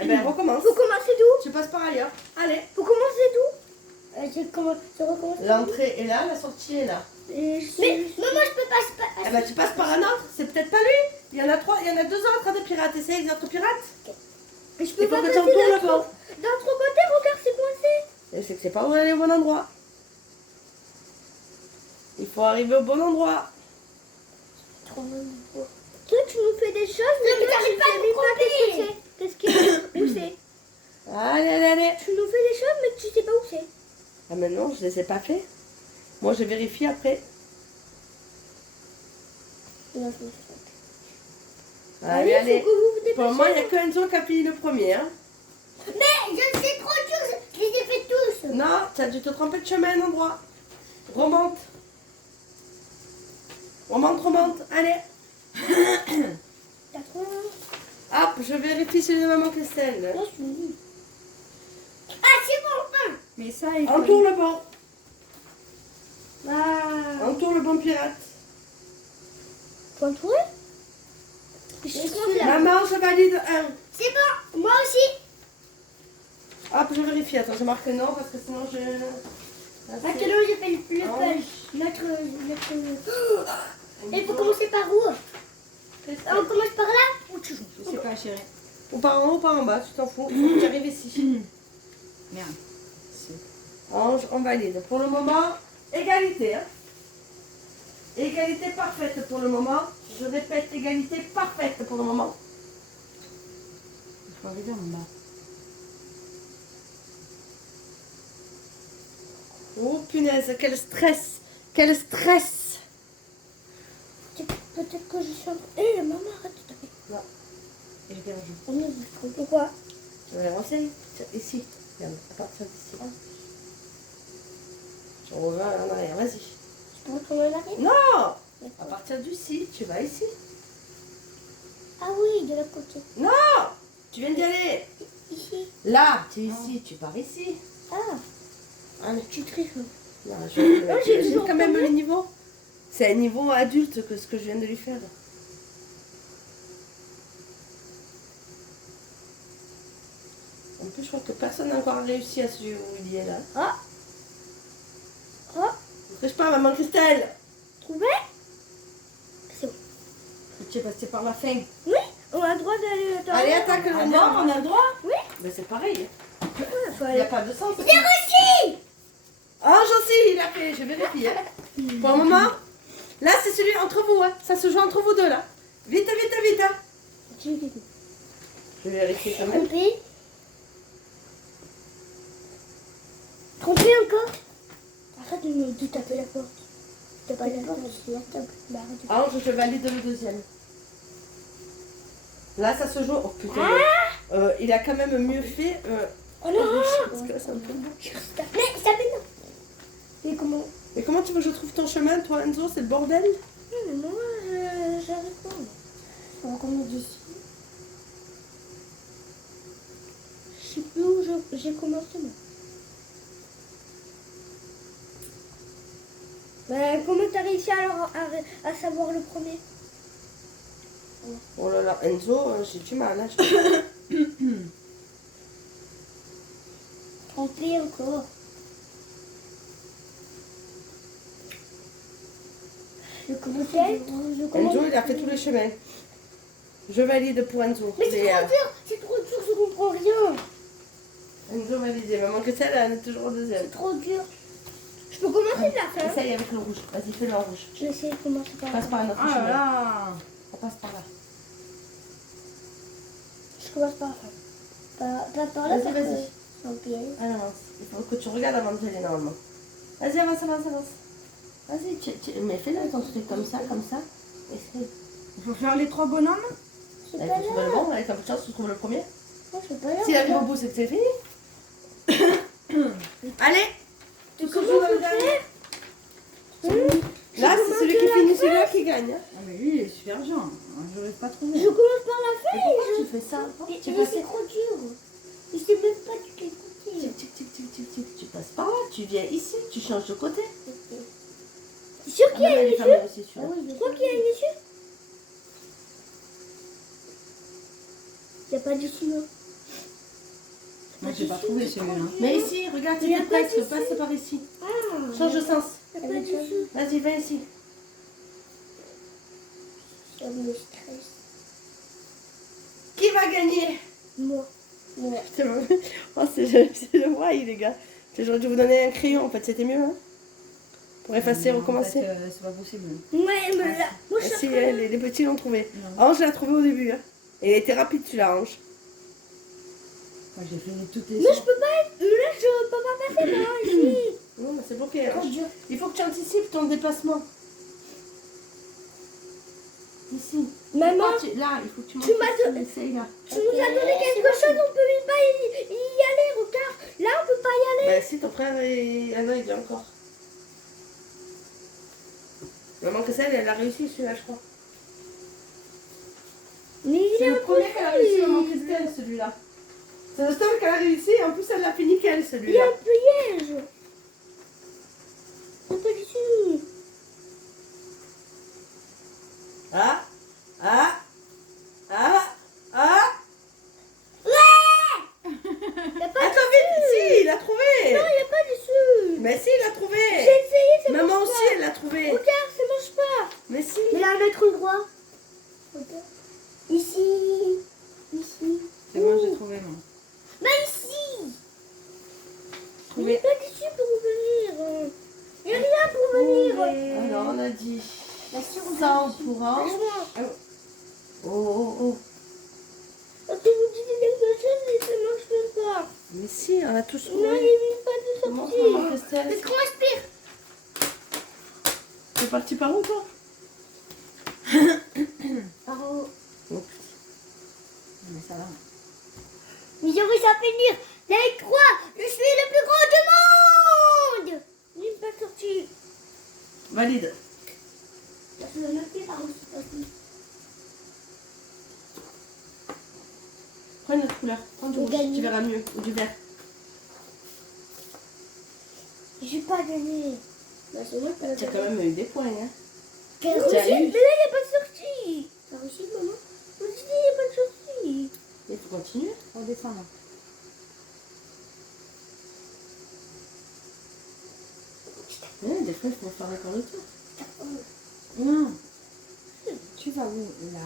Eh bien, recommence. Faut commencer d'où? Tu passes par ailleurs. Allez. Faut commencer d'où? Je recommence. L'entrée est là, la sortie est là. Mais maman, je peux pas. Eh ben, tu passes par un autre. C'est peut-être pas lui. Il y en a trois, il y en a deux autres, des pirates. Essaye les autres pirates. Mais je peux Il faut pas que passer tu entoures le l'autre banc. côté, regarde, c'est coincé. Et c'est que c'est pas où aller au bon endroit. Il faut arriver au bon endroit. Toi, tu nous fais des choses, mais toi, tu sais même pas qu'est-ce que c'est. Où c'est? Allez, allez, allez. Tu nous fais des choses, mais tu sais pas où c'est. Ah mais non, je les ai pas fait. Moi, je vérifie après. Non, je me suis trompée. Allez, allez. Faut que vous vous Pour le moment, il n'y a dépêchiez. que Enzo qui a fini le premier. Hein. Mais je sais trop dur, je les ai fait tous. Non, tu as dû te tromper de chemin, endroit. Remonte. Remonte, remonte. Allez. T'as trop. Hop, je vérifie celui de maman Christelle. Non, je suis nulle. Ah, c'est bon, Mais ça, il faut... Entoure le bon. Ah. Entoure le bon pirate. Faut entourer? Je suis contente. Maman, je valide un. C'est bon, moi aussi. Hop, je vérifie. Attends, je marque non parce que sinon je... Là, c'est- Maintenant, j'ai fait le Oh. punch. Notre... Il faut commencer par où? On commence par là ou toujours? Je sais pas, chérie. Ou par en haut ou par en bas, tu t'en fous. Il faut que tu arrives ici. Merde. On valide. Pour le moment, égalité. Hein. Égalité parfaite pour le moment. Je répète, égalité parfaite pour le moment. Il faut arriver en bas. Oh punaise, quel stress. Quel stress. Peut-être que je suis en... Eh, maman, arrête de taper. Non. Et je viens. Oh non, je me trompe. Pourquoi? Je vais renseigner. Ici. Regarde, à partir d'ici. Je reviens en arrière, vas-y. Je peux retourner là? Non. À partir d'ici, tu vas ici. Ah oui, de l'autre côté. Non. Tu viens d'y aller. Ici. Là, tu es ici, tu pars ici. Ah, Allez. tu triches. Non, j'ai j'ai toujours quand même tombé. le niveau. C'est un niveau adulte que ce que je viens de lui faire. En plus, je crois que personne n'a encore réussi à celui où il est là. Ah. Oh, Ne triche pas, maman Christelle. trouvé? C'est bon. Tu es passé par la fin. Oui, on a le droit d'aller dans Allez, attaque le Ah moment. non, on a le droit? Oui. Ben, c'est pareil. Ouais, faut Il n'y aller. a pas de sens. J'ai réussi. Oh, Josie, il a fait. Je vérifie. Hein. Pour le moment, là, c'est celui entre vous. Hein. Ça se joue entre vous deux, là. Vite, vite, vite. Hein. Je vais vérifier quand même. Trompé. Trompé encore. Arrête de taper la porte. T'as pas la porte, c'est la table. Bah, arrête. Ange, je valide le deuxième. Là, ça se joue. Oh putain. Il a quand même mieux fait. Oh non. Parce que là, c'est un peu beau. Mais ça fait non. Et comment? Mais comment tu veux que je trouve ton chemin, toi, Enzo? C'est le bordel? Non, mais moi, j'arrive pas. On va commencer d'ici. Je sais plus où j'ai commencé, moi. Bah, comment t'as réussi à savoir le premier? Oh là là, Enzo, j'ai du mal. Hein. Trompé encore. Je commence. Enzo, il a fait tous les chemins. Je valide pour Enzo. Mais c'est trop dur, c'est trop dur, je comprends rien. Enzo validé. Maman que celle, elle est toujours au deuxième. C'est trop dur. Je peux commencer de la fin. Essaye avec le rouge. Vas-y, fais-le en rouge. Je vais essayer de commencer par Passe là. par un autre Ah là chemin. là. On passe par là. Je commence par là. Pas par là, Vas-y, parce vas-y. que c'est un piège. Allez, avance. Il faut que tu regardes avant de te aller normalement. Vas-y, avance, avance, avance. Vas-y, mais fais-le ton truc comme ça, comme ça. Essaye. Il faut faire les 3 bonhommes. C'est Allez, pas faut trouver le là. bon, avec un peu de chance, tu trouves le premier. Moi, je suis pas là. S'il arrive au bout, c'est que c'est fini. Allez, Tu commences commences à à le faire. là, c'est celui qui finit celui-là qui gagne. Hein. Ah, mais lui, il est super dur. J'aurais pas trouvé. Je commence par la Mais fin. pourquoi tu fais ça? Et Tu et passes c'est trop dur. Je sais même pas de quel côté. tic, tic, tic, tic, tic, tic. Tu passes par là, tu viens ici, tu changes de côté. C'est sûr Ah qu'il y bah, a elle une est issue. fermée aussi, Ah celui-là. oui, je crois qu'il y a une issue. Il n'y a pas d'issue, non. Moi, j'ai pas trouvé celui-là. Mais ici, regarde, Il y a tu pas passes, d'issue. passe par ici. Ah. Change de sens. Il n'y a pas d'issue. Vas-y, va ici. Ça me stresse. Qui va gagner? Moi. Ouais. C'est le oh, c'est le why, les gars. J'aurais dû vous donner un crayon, en fait, c'était mieux, hein? Pour effacer, Non, en recommencer. fait, c'est pas possible. Ouais, mais là, moi, je Ah, suis si, en train de- les petits l'ont trouvé. Non. Ange l'a trouvé au début. Hein. Et il était rapide celui-là, Ange. Moi, j'ai fini toutes les Mais je peux pas être. Là, je peux pas passer moi ici. Non, mais c'est bloqué. Trop Ange. dur. Il faut que tu anticipes ton déplacement. Ici. Maman, Là, il faut que tu tu m'as montes. donné- Essaye là. tu nous as donné quelque chose, on peut même pas y aller, regarde. Là, on peut pas y aller. Bah si, ton frère est aveugle encore. Maman que celle, elle a réussi celui-là, je crois. Mais il C'est est le premier qu'elle a réussi, maman impossible. Christelle, celui-là. C'est le seul qu'elle a réussi, et en plus elle l'a fait nickel, Il y a celui-là. un piège. On peut dessus. Ah, ah, ah, ah. Il y a pas Attends, vite, si, il a trouvé. Non, il n'y a pas dessus. Mais si, il a trouvé. J'ai essayé, ça Maman marche aussi, pas. elle l'a trouvé. Regarde, ça marche pas. Mais si. Mais là, mettre droit. Regarde. Ici. Ici. C'est bon, j'ai trouvé, moi. Bah ici. Il n'y Mais- a pas dessus pour venir. Il n'y a rien pour venir. Alors, on a dit Bah, si, 100 pour Ange. Franchement, Oh, oh, oh. quand tu vous dites quelque chose, mais ça marche même pas. Mais si, on a tous Non, il n'y a trouvé. même pas de Montre sortie. maman Christelle. Est-ce qu'on respire? T'es parti par où, toi? Par où? Oh, Mais ça va. Mais j'ai réussi à finir les 3. Je suis le plus grand du monde. Il n'est pas sorti. valide. Je vais noter par où c'est sorti. Prends une autre couleur. Prends du J'ai rouge, gagné. tu verras mieux. Ou du vert. J'ai pas gagné. Bah, c'est moi qui ai Tu as quand gagné. même eu des points, hein. Quel Tu as réussi? eu. Mais là, il n'y a pas de sortie. T'as réussi, maman? Je me suis dit, il n'y a pas de sortie. Il faut continuer. Redescendre. Des fois, il faut faire encore le tour. Non. Tu vas où? Là,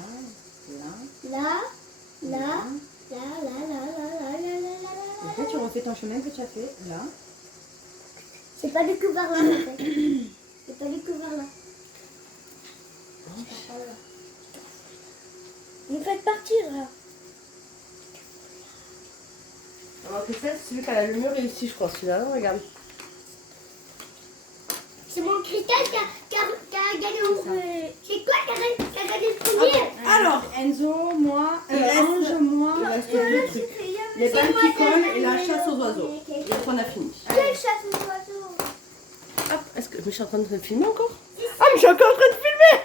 là, Là, là, là, là, là, là, là, là, là, là. Après, tu refais ton chemin que tu as fait. Là. C'est pas du tout vers là, en fait. C'est pas du tout vers là. Vous faites partir, là. Alors que c'est celui qui a le mieux réussi, je crois. Celui-là, non, regarde. C'est mon cristal qui a gagné en premier. C'est quoi qui a gagné le premier? Alors, Enzo, moi, Il reste- Ange, moi. il reste deux trucs. Les balles qui collent et la chasse aux oiseaux. Et donc, on a fini. Quelle chasse aux oiseaux? Hop, est-ce que. Mais je suis en train de te filmer encore? Ah, mais je suis encore en train de filmer!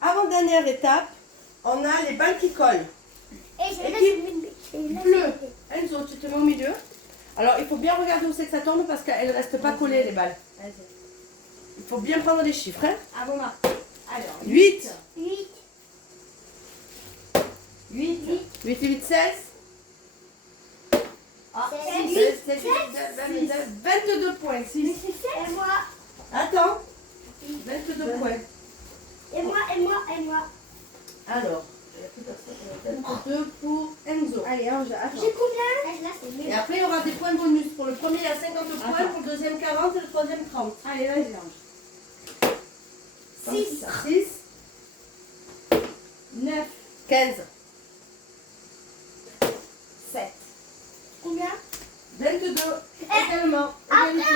Avant-dernière étape, on a les balles qui collent. Et c'est là, Équipe c'est là, Bleu. Enzo, tu te mets au milieu. Alors, il faut bien regarder où c'est que ça tombe parce qu'elles ne restent pas collées, les balles. Vas-y. Il faut bien prendre les chiffres. Hein. Ah bon, là. Alors. 8. 8. 8. 8 et 8, 16. Ah, 16, 16, 22 points. 6. Et moi, Attends. 22 points. et moi, et moi, et moi. Alors, il y a plus personne. 22 pour Enzo. Allez, Ange, attends. J'ai combien? Là, c'est Et après, il y aura des points bonus. Pour le premier, il y a 50 points. Pour le deuxième, 40. Et le troisième, 30. Allez, vas-y, Ange. 6. 6. 9. 15. 7. Combien? 22 également. Après Égalité.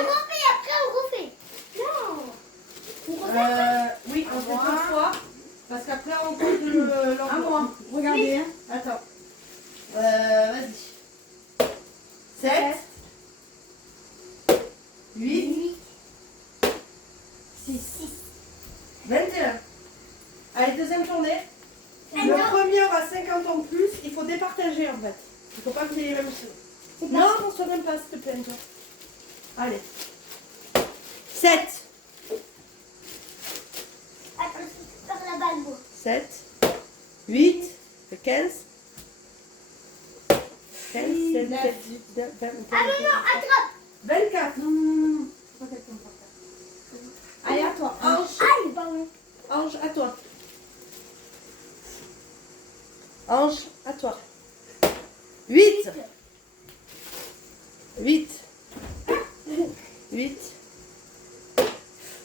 on refait. Non. On refait. Oui, on fait deux fois. Parce qu'après on compte l'envoi. À moi. Regardez. Hein. Attends. Vas-y. 7, 8, 6, 21. Allez, deuxième journée. Le premier aura 50 en plus. Il faut départager en fait. Il ne faut pas que vous ayez les mêmes choses. Non, on ne se donne pas, s'il te plaît. Angel. Allez. 7. Attends, je vais faire la balle, moi. 7, 8, 15. 15, 16, 17, 18, 19, 20, 21, Ah non, non, attrape. 24. Non. Pas quelqu'un par terre. Allez, à toi. Ange, Aïe, pardon. Ange, à toi. Ange, à toi. 8. 8. 8.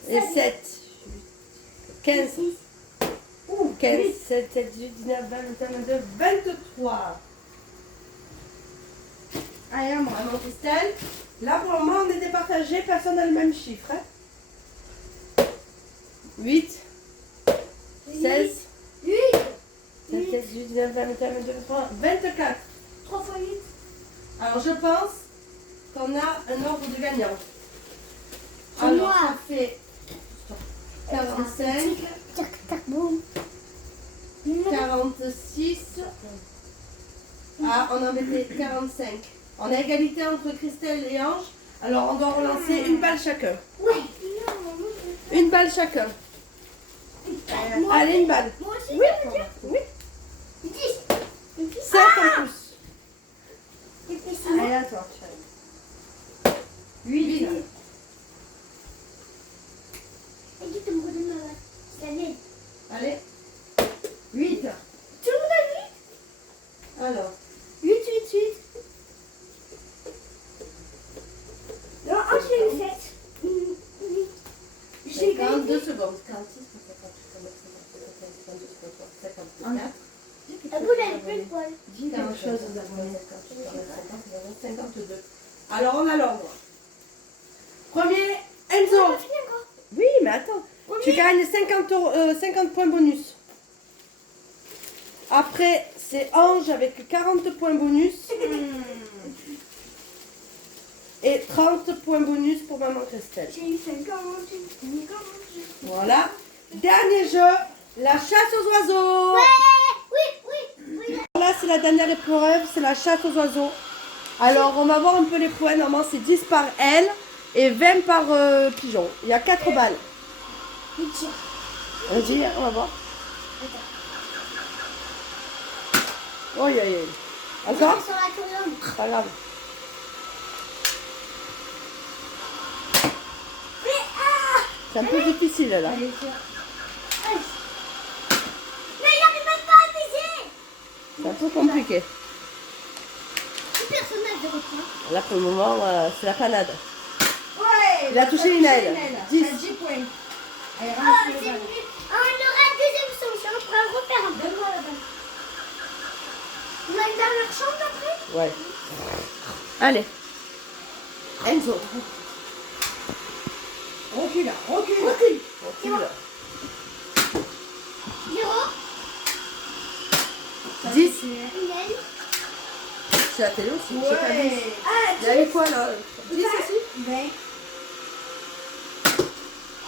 Et 7. 15. 15, 7, 7, 18, 19, 20, 21, 22, 23. Allez, à moi. Maman Christelle. Là, pour le moment, on est départagé. Personne n'a le même chiffre. Hein. 8. 16. 8. 7, 7, 18, 19, 20, 21, 22, 23, 24. 3 fois 8. Alors, je pense qu'on a un ordre de gagnant. C'est Alors, moi. ça fait 45, Tac, tac, boum. 46. Ah, on a embêté 45. On a égalité entre Christelle et Ange. Alors, on doit relancer une balle chacun. Ouais. Une balle chacun. Moi, Allez, une balle. moi aussi, Oui. ça veut dire Oui. 10. 7 en plus. Et puis ça. Allez, à toi. 8. Et qui te me redonne ma balle? C'est la mienne. Allez. 8. Tout le monde a 8? Alors. 8, 8, 8. Non, j'ai eu 7. J'ai 42 secondes. 46, 57, 58, 59, 54. Ah, vous l'avez plus le poil. 40 choses, 52. Alors, on a l'ordre. Premier, Enzo. On a fini encore. Oui, mais attends. Tu gagnes 50 points bonus. Après, c'est Ange avec 40 points bonus. Et 30 points bonus pour Maman Christelle. J'ai eu 50. Voilà. Dernier jeu, la chasse aux oiseaux. Oui. Là, c'est la dernière épreuve, c'est la chasse aux oiseaux. Alors, on va voir un peu les points. Normalement, c'est 10 par aile et 20 par pigeon. Il y a 4 balles. Vas-y, on va voir. Oui. Encore? Sur la colonne. Pas grave. C'est un peu difficile là. Mais il n'arrive même pas à viser. C'est un peu compliqué. Le personnage de requin. Là, pour le moment, c'est la panade. Ouais. Il a touché une aile. 10. 10 points. Allez, Ah, ramasse c'est le balle. nul. Ah, on aura une deuxième solution. On pourra refaire un peu. Donne-moi la balle. On a une dernière chance après? Ouais. Allez. Enzo. Recule. Recule. 0. 10. Une aile. C'est la télé aussi. J'ai pas vu. Ouais. Ah, Il y a eu quoi là? 10 aussi? 20.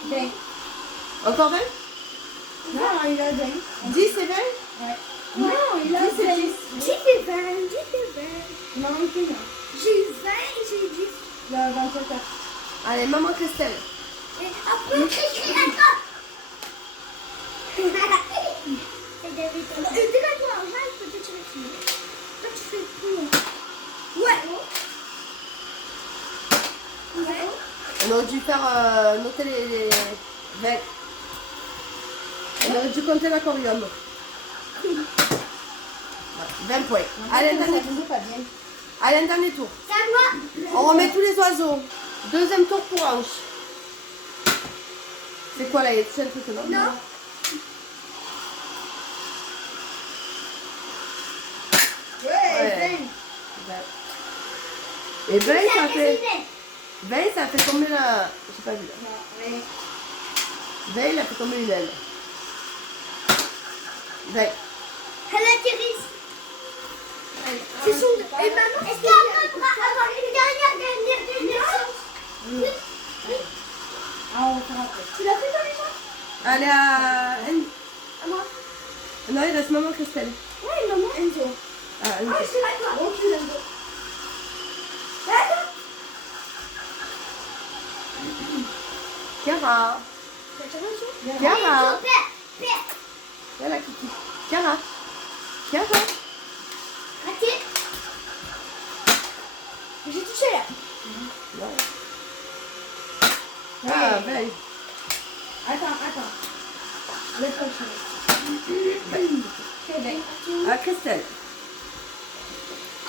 20. Encore 20? Non, il a 20. 10 et 20? Ouais. Non, il a 10 et 20. 10. J'ai fait 20. Il m'en manque une. J'ai eu 20 et j'ai eu 10. Là, 27. Allez, Maman Christelle. Et après, on écrit la corde. Dégage-moi, Arjane, peut-être que tu vas finir. Toi, tu fais plus. Ouais. On aurait dû faire noter les 20. On aurait dû compter l'aquarium. 20 points. Allez, un dernier tour. pas bien. Allez, un dernier tour. C'est à moi. On remet tous les oiseaux. Deuxième tour pour Ange. C'est quoi là? Il y a tout un truc, non? Non. Ouais, Et 20, ça fait... 20, ça fait combien là? J'ai pas vu là. 20, il a fait combien une aile? 20. Elle atterrisse. C'est son... Et maman, est-ce qu'après on pourra avoir une dernière chance? Ah, on va faire après. Tu l'as fait dans les mains? Allez à... À moi. Non, il reste maman Christelle. Ouais, maman. Enzo. Ah, Ah, Enzo. je suis avec toi. Bon, tu l'Enzo. Attends. Chiara. Chiara. Chiara. Père, père. Voilà, Kiki. Chiara. Chiara. Raté. J'ai touché là. Non. Ah, 20. Attends. Le prochain. Ah, Christelle.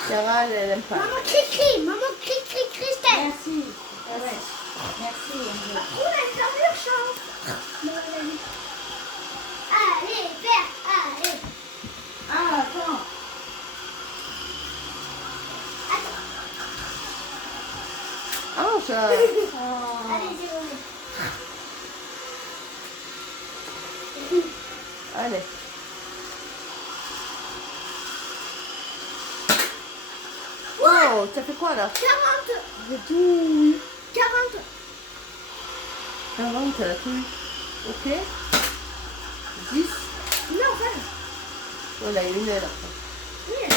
Chiara, elle aime pas. Maman cri. Maman cri, Christelle. Merci. Ah ouais. Merci. Enzo. On a encore leur chance. Allez, père, allez. Ah, attends. Ah, ça... Allez, c'est Allez. Oh, tu as fait quoi là? 40. J'ai tout... 40. 40, elle a tout eu. Ok. 10. Non, pas. Voilà, il y a une aile après. Oui, elle est.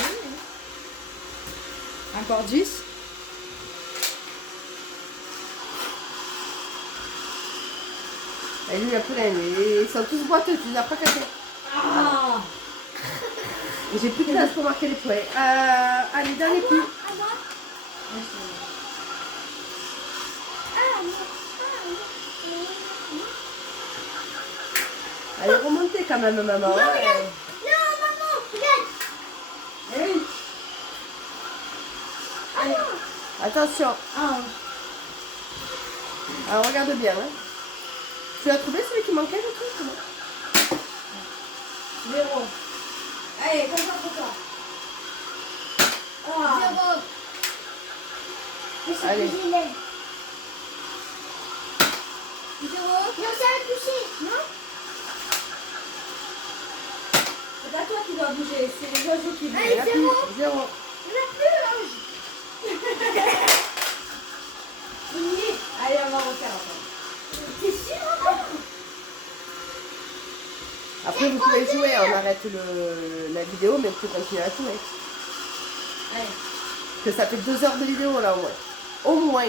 Encore 10. Et lui, il a plein. Ils sont tous boiteux, tu les as pas cassés. Ah. Et j'ai plus de place pour marquer les points. Allez, dernier coup. À moi. Elle est remontée quand même, maman. Non, regarde. Non, maman, regarde. Eh oui. Allez. Attention. Ah. Alors, regarde bien. Hein. Tu as trouvé celui qui manquait le truc ou non? 0. Allez, concentre-toi. Ah. 0. Mais c'est Allez. plus gilet. 0. Non, ça a touché, non? C'est pas toi qui dois bouger, c'est les oiseaux qui bougent. Allez, Il y en a plus. 0. Il n'y en a plus, Ange. Allez, on va refaire encore. T'es sûr, maman? Après, vous pouvez jouer. On arrête la vidéo, mais vous pouvez continuer à jouer. Allez. Parce que ça fait 2 heures de vidéo là au moins. Au moins.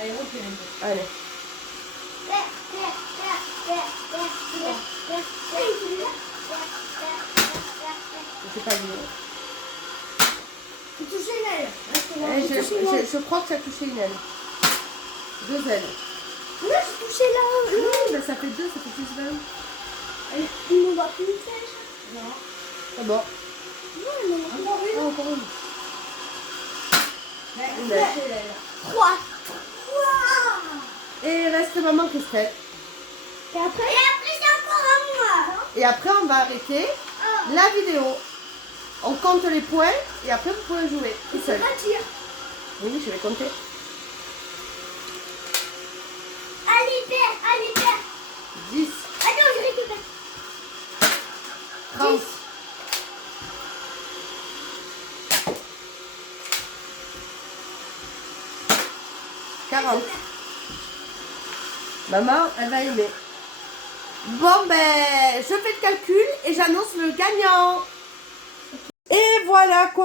Allez, recule un peu. Allez. C'est pas bien. Tu touches l'aile. Je crois que ça a touché une aile. 2 ailes. Là, j'ai touché là. Oui, ben ça fait 2, ça fait plus 20. Il ne va plus le faire. Non. C'est bon. Non, il n'en va Encore Oh, une. encore une. Ouais, Une touchez l'aile. 3. Et il reste maman Christelle. Et après, c'est encore à moi. Et après, on va arrêter la vidéo. On compte les points et après, vous pouvez jouer tout seul. Pas tir. Oui, je vais compter. Allez, père. 10, Attends, je récupère. 30. 40. Maman, elle va aimer. Bon, ben, je fais le calcul et j'annonce le gagnant. Et voilà, koh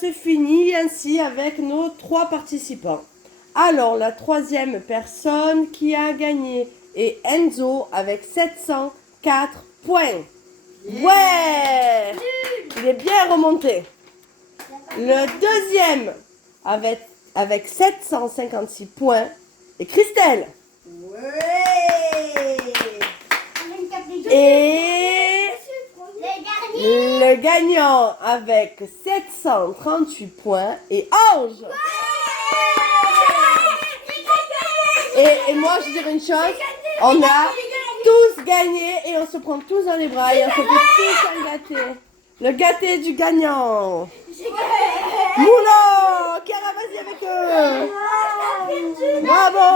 se finit ainsi avec nos 3 participants. Alors, la 3e personne qui a gagné est Enzo avec 704 points. Ouais! Il est bien remonté. Le 2e avec 756 points est Christelle. Ouais. Et Le dernier. le gagnant avec 738 points est Ange. Et moi, je dirais une chose, on a tous gagné et on se prend tous dans les bras et on se fait tous un gâté. Le gâté du gagnant. J'ai gagné. Moulin. Chiara, vas-y avec eux. Bravo.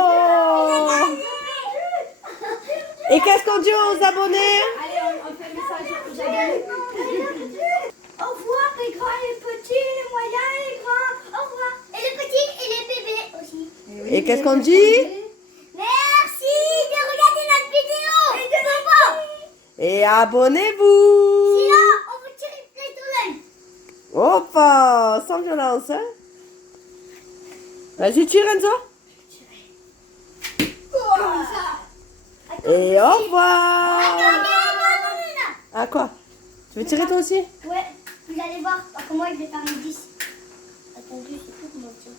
Et qu'est-ce qu'on dit aux abonnés? Allez, on fait le message aux abonnés. Au revoir les grands et les petits, les moyens et les grands. Au revoir. Et les petits et les bébés aussi. Et qu'est-ce qu'on dit? Merci de regarder notre vidéo. Et de maman. Et abonnez-vous. Sinon, on vous tire les toilettes. Hoppa, sans violence. Hein? Vas-y, tire Enzo. Comme ça. Et au revoir. Non. Ah quoi? Tu veux tirer toi aussi? Ouais, vous allez voir. Comment je vais faire mes 10. Attends, je sais plus comment on tire.